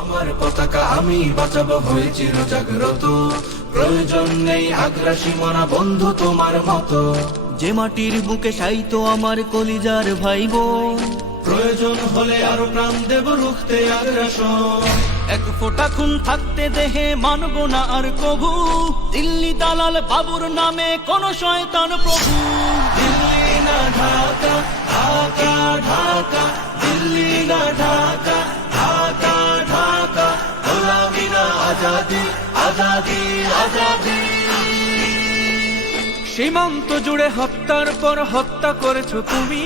আমার পতাকা আমি বাঁচাবো হয়ে চির জাগ্রত, প্রয়োজন নেই আগ্রাসী মনা বন্ধু তোমার মতো। যে মাটির বুকে সাইতো আমার কলিজার ভাইবো, প্রয়োজন হলে আরো প্রাণ দেব রুখতে আগ্রাসন। এক ফোঁটা খুন থাকতে দেহে মানব না আর কভু, দিল্লি দালাল বাবুর নামে কোন শয়তান প্রভু। দিল্লি না ঢাকা, ঢাকা ঢাকা, দিল্লি না ঢাকা, ঢাকা ঢাকা, গোলামি না আজাদি, আজাদি আজাদি। সীমান্ত জুড়ে হত্যার পর হত্যা করেছো তুমি,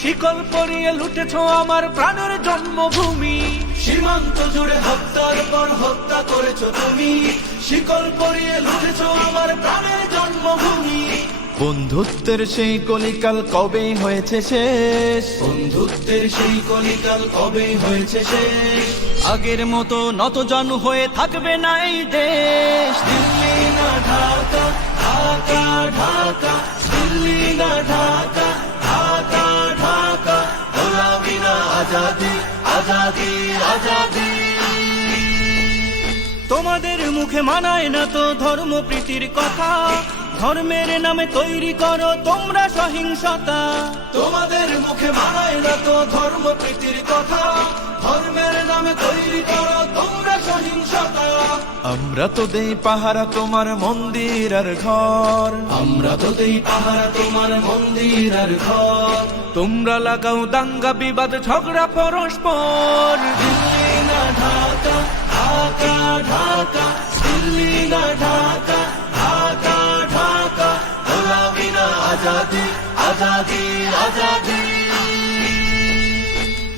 শিকল পরিয়ে লুটেছো আমার প্রাণের জন্মভূমি। সীমান্ত জুড়ে হত্যার পর হত্যা করেছো তুমি, শিকল পরিয়ে লুটেছো আমার প্রাণের জন্মভূমি। বন্ধুত্বের সেই কলিকাল কবে হয়েছে শেষ, বন্ধুত্বের সেই কলিকাল কবে হয়েছে শেষ। আগের মতো নতজানু হয়ে থাকবে না এই দেশ। দিল্লি না ঢাকা, ঢাকা ঢাকা, দিল্লি না ঢাকা, ঢাকা ঢাকা, গোলামি না আজাদি, আজাদি আজাদি। তোমাদের মুখে মানায় না তো ধর্ম প্রীতির কথা, ধর্মের নামে তৈরি করো তোমরা সহিংসতা। তোমাদের মুখে মানায় না তো ধর্ম প্রীতির কথা, ধর্মের নামে তৈরি করো তোমরা সহিংসতা। আমরা তো দেই পাহারা তোমার মন্দির আর ঘর, আমরা তো দেই পাহারা তোমার মন্দির আর ঘর। তোমরা লাগাও দাঙ্গা বিবাদ ঝগড়া পরস্পর। দিল্লি না ঢাকা, ঢাকা ঢাকা, দিল্লি না ঢাকা, ঢাকা ঢাকা, গোলামি না আজাদি, আজাদি আজাদি।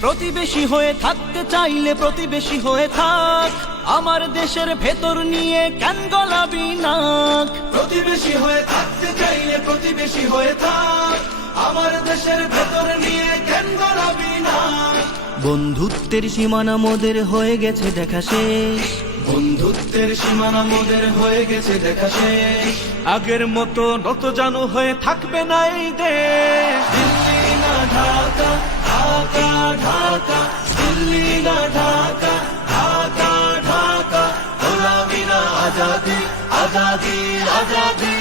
প্রতিবেশী হয়ে থাকতে চাইলে প্রতিবেশী হয়ে থাক, আমার দেশের ভেতর নিয়ে কেন গলাবি নাক। প্রতিবেশী হয়ে থাকতে চাইলে প্রতিবেশী হয়ে থাক, আমার দেশের ভেতর নিয়ে কেন গলাবি না। বন্ধুত্বের সীমানা মোদের হয়ে গেছে দেখা শেষ, বন্ধুত্বের সীমানা মোদের হয়ে গেছে দেখা শেষ। আগের মতো নতজানু হয়ে থাকবে না এই দেশ। দিল্লি না ঢাকা, ঢাকা ঢাকা, দিল্লি না ঢাকা, ঢাকা ঢাকা, গোলামি না আজাদি, আজাদি আজাদি।